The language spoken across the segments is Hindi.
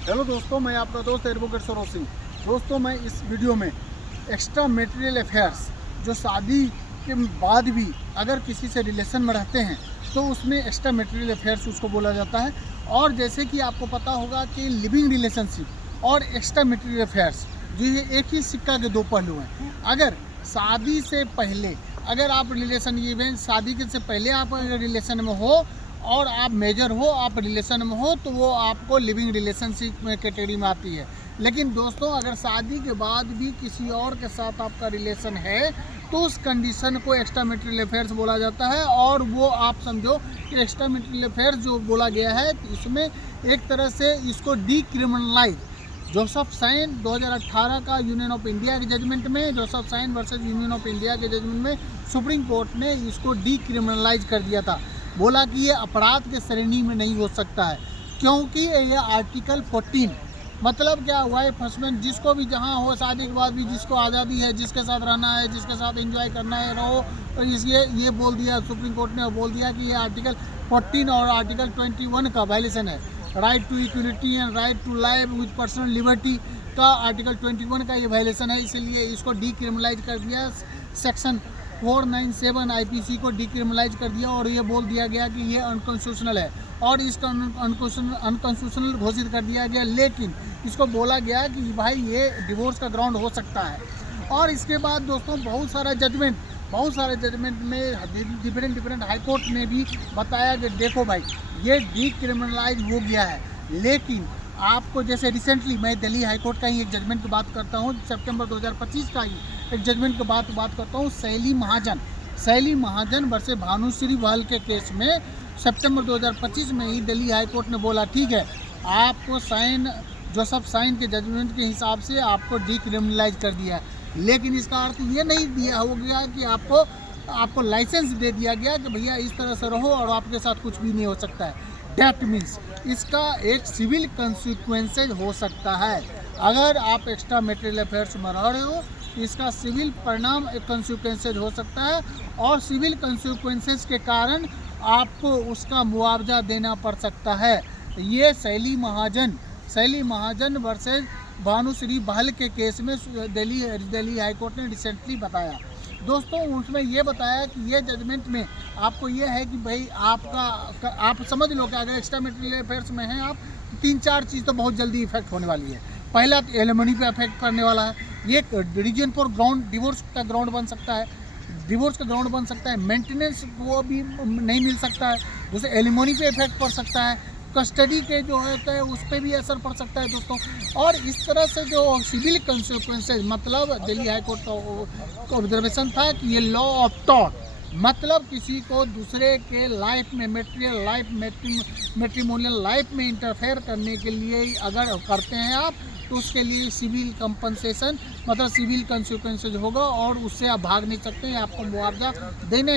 हेलो दोस्तों, मैं आपका दोस्त एडवोकेट सरोज सिंह। दोस्तों, मैं इस वीडियो में एक्स्ट्रा मैरिटल अफेयर्स जो शादी के बाद भी अगर किसी से रिलेशन में रहते हैं तो उसमें एक्स्ट्रा मैरिटल अफेयर्स उसको बोला जाता है। और जैसे कि आपको पता होगा कि लिविंग रिलेशनशिप और एक्स्ट्रा मैरिटल अफेयर्स जो ये एक ही सिक्का के दो पहलू हैं। अगर शादी से पहले अगर आप रिलेशन इवेंट शादी के से पहले आप अगर रिलेशन में हो और आप मेजर हो, आप रिलेशन में हो, तो वो आपको लिविंग रिलेशनशिप में कैटेगरी में आती है। लेकिन दोस्तों, अगर शादी के बाद भी किसी और के साथ आपका रिलेशन है तो उस कंडीशन को एक्स्ट्रा मैरिटल अफेयर्स बोला जाता है। और वो आप समझो कि एक्स्ट्रा मैरिटल अफेयर्स जो बोला गया है इसमें एक तरह से इसको डीक्रिमिनलाइज जोसेफ साइन 2018 का यूनियन ऑफ इंडिया के जजमेंट में, Joseph Shine versus Union of India के जजमेंट में सुप्रीम कोर्ट ने इसको डीक्रिमिनलाइज कर दिया था। बोला कि ये अपराध के श्रेणी में नहीं हो सकता है, क्योंकि ये आर्टिकल 14 मतलब क्या, वाइफ हस्बैंड जिसको भी जहाँ हो, शादी के बाद भी जिसको आज़ादी है, जिसके साथ रहना है, जिसके साथ एंजॉय करना है, रहो। और इसलिए ये बोल दिया सुप्रीम कोर्ट ने, बोल दिया कि ये आर्टिकल 14 और आर्टिकल 21 का वायलेशन है। Right to equality and right to life with personal liberty का आर्टिकल 21 का ये वायलेशन है, इसलिए इसको डीक्रिमिनलाइज कर दिया। सेक्शन 497 आईपीसी को डीक्रिमिनलाइज कर दिया और ये बोल दिया गया कि ये अनकॉन्स्टिट्यूशनल है और इसका अनकॉन्स्टिट्यूशनल घोषित कर दिया गया। लेकिन इसको बोला गया कि भाई ये डिवोर्स का ग्राउंड हो सकता है। और इसके बाद दोस्तों बहुत सारे जजमेंट में डिफरेंट हाई कोर्ट ने भी बताया कि देखो भाई ये डीक्रिमिनलाइज हो गया है। लेकिन आपको जैसे रिसेंटली मैं दिल्ली हाई कोर्ट का ही एक जजमेंट की बात करता हूँ, सितंबर 2025 का ही एक जजमेंट की बात करता हूँ। शैली महाजन वर्सेस भानुश्री बहल के केस में सितंबर 2025 में ही दिल्ली हाई कोर्ट ने बोला ठीक है, आपको जोसेफ साइन के जजमेंट के हिसाब से आपको डीक्रिमिनलाइज कर दिया है। लेकिन इसका अर्थ ये नहीं दिया हो गया कि आपको लाइसेंस दे दिया गया कि भैया इस तरह से रहो और आपके साथ कुछ भी नहीं हो सकता है। डैट मीन्स इसका एक सिविल कंसिक्वेंसेज हो सकता है। अगर आप एक्स्ट्रा मैरिटल अफेयर्स में रह रहे हो इसका सिविल परिणाम एक कंसिक्वेंसेज हो सकता है और सिविल कंसिक्वेंसेज के कारण आपको उसका मुआवजा देना पड़ सकता है। ये शैली महाजन वर्सेस भानुश्री बहल के केस में दिल्ली हाई कोर्ट ने रिसेंटली बताया। दोस्तों, उसमें ये बताया कि ये जजमेंट में आपको ये है कि भाई आप समझ लो कि अगर एक्स्ट्रा मैरिटल अफेयर्स में हैं आप, 3-4 चीज़ तो बहुत जल्दी इफेक्ट होने वाली है। पहला तो एलिमनी पे इफेक्ट करने वाला है, ये रीजन फॉर ग्राउंड डिवोर्स का ग्राउंड बन सकता है, मेंटेनेंस को भी नहीं मिल सकता है। दूसरे एलिमनी पे इफेक्ट पड़ सकता है, कस्टडी के जो होता है उस पर भी असर पड़ सकता है दोस्तों। और इस तरह से जो सिविल कंसिक्वेंसेज मतलब दिल्ली हाई कोर्ट का ऑब्जर्वेशन था कि ये लॉ ऑफ टॉर्ट मतलब किसी को दूसरे के लाइफ में मैट्रिमोनियल लाइफ में इंटरफेयर करने के लिए अगर करते हैं आप तो उसके लिए सिविल कंपनसेशन मतलब सिविल कंसिक्वेंसेज होगा और उससे आप भाग नहीं सकते, आपको मुआवजा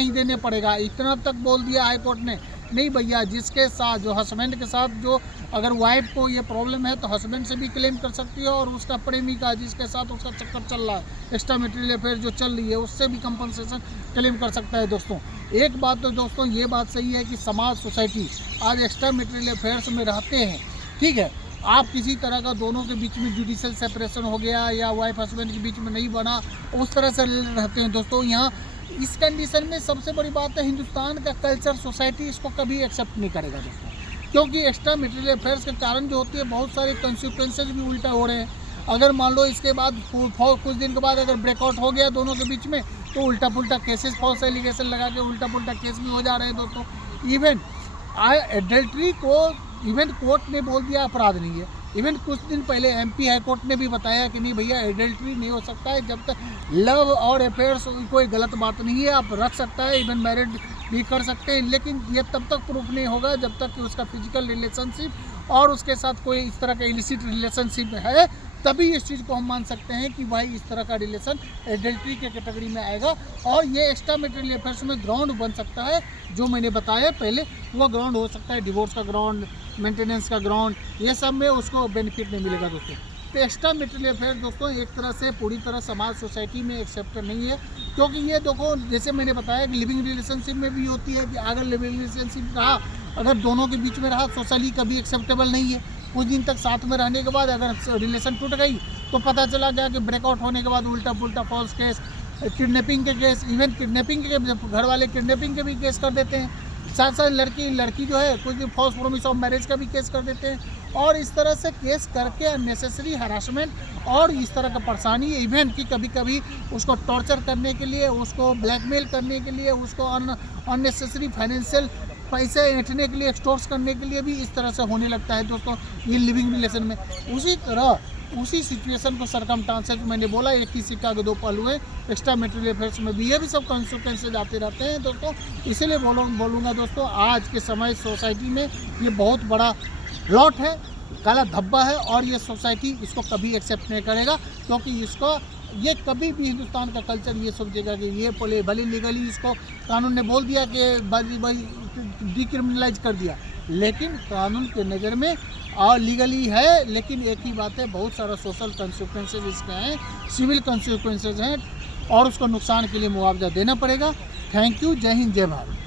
देने पड़ेगा। इतना तक बोल दिया हाई कोर्ट ने, नहीं भैया जिसके साथ जो हस्बैंड के साथ जो अगर वाइफ को ये प्रॉब्लम है तो हस्बैंड से भी क्लेम कर सकती है और उसका प्रेमिका जिसके साथ उसका चक्कर चल रहा है, एक्स्ट्रा मैरिटल अफेयर जो चल रही है उससे भी कंपनसेशन क्लेम कर सकता है। दोस्तों, एक बात तो दोस्तों ये बात सही है कि समाज सोसाइटी आज एक्स्ट्रा मैरिटल अफेयर्स में रहते हैं, ठीक है। आप किसी तरह का दोनों के बीच में जुडिशियल सेपरेशन हो गया या वाइफ हस्बैंड के बीच में नहीं बना, उस तरह से रहते हैं दोस्तों। यहाँ इस कंडीशन में सबसे बड़ी बात है हिंदुस्तान का कल्चर, सोसाइटी इसको कभी एक्सेप्ट नहीं करेगा दोस्तों, क्योंकि एक्स्ट्रा मैरिटल अफेयर्स के कारण जो होती है बहुत सारे कंसिक्वेंसेज भी उल्टा हो रहे हैं। अगर मान लो इसके बाद कुछ दिन के बाद अगर ब्रेकआउट हो गया दोनों के बीच में तो उल्टा पुल्टा केसेस, फॉल्स एलिगेशन लगा के उल्टा पुल्टा केस भी हो जा रहे हैं दोस्तों। इवन एडल्ट्री को इवन कोर्ट ने बोल दिया अपराध नहीं है। इवन कुछ दिन पहले एमपी हाई कोर्ट ने भी बताया कि नहीं भैया एडल्ट्री नहीं हो सकता है, जब तक लव और अफेयर्स कोई गलत बात नहीं है, आप रख सकता है, इवन मैरिड भी कर सकते हैं। लेकिन ये तब तक प्रूफ नहीं होगा जब तक कि उसका फिजिकल रिलेशनशिप और उसके साथ कोई इस तरह का इलिसिट रिलेशनशिप है, तभी इस चीज़ को हम मान सकते हैं कि भाई इस तरह का रिलेशन एडल्ट्री के कैटेगरी में आएगा और ये एक्स्ट्रा मैरिटल अफेयर्स में ग्राउंड बन सकता है। जो मैंने बताया पहले वो ग्राउंड हो सकता है, डिवोर्स का ग्राउंड, मेंटेनेंस का ग्राउंड, ये सब में उसको बेनिफिट नहीं मिलेगा दोस्तों। तो एक्स्ट्रा मैरिटल अफेयर दोस्तों एक तरह से पूरी तरह समाज सोसाइटी में एक्सेप्ट नहीं है, क्योंकि ये देखो जैसे मैंने बताया कि लिविंग रिलेशनशिप में भी होती है कि अगर लिविंग रिलेशनशिप रहा, अगर दोनों के बीच में रहा, सोशली कभी एक्सेप्टेबल नहीं है। कुछ दिन तक साथ में रहने के बाद अगर रिलेशन टूट गई तो पता चला गया कि ब्रेकआउट होने के बाद उल्टा पुल्टा फॉल्स केस, किडनैपिंग के केस, इवन किडनैपिंग के घर वाले किडनैपिंग के भी केस कर देते हैं। साथ साथ लड़की जो है कुछ फॉल्स प्रॉमिस ऑफ मैरिज का भी केस कर देते हैं। और इस तरह से केस करके अननेसेसरी हरासमेंट और इस तरह का परेशानी, इवन कि कभी कभी उसको टॉर्चर करने के लिए, उसको ब्लैकमेल करने के लिए, उसको अननेसेसरी फाइनेंशियल पैसे ऐंठने के लिए, एक्सटॉर्स करने के लिए भी इस तरह से होने लगता है दोस्तों ये लिविंग रिलेशन में। उसी सिचुएशन को सरकमस्टांसेस मैंने बोला, एक ही सिक्का के दो पहलू हैं। एक्स्ट्रा मैरिटल अफेयर्स में भी ये भी सब कॉन्सिक्वेंसेज आते रहते हैं दोस्तों। इसीलिए बोलूँगा दोस्तों, आज के समय सोसाइटी में ये बहुत बड़ा लॉट है, काला धब्बा है, और ये सोसाइटी इसको कभी एक्सेप्ट नहीं करेगा, क्योंकि इसको ये कभी भी हिंदुस्तान का कल्चर ये सोचेगा कि ये भले लीगली इसको कानून ने बोल दिया कि डिक्रिमिनलाइज कर दिया, लेकिन कानून के नज़र में लीगली है। लेकिन एक ही बात है, बहुत सारा सोशल कंसिक्वेंसेज इसके हैं, सिविल कंसिक्वेंसेज हैं, और उसको नुकसान के लिए मुआवजा देना पड़ेगा। Thank you. जय हिंद, जय भारत।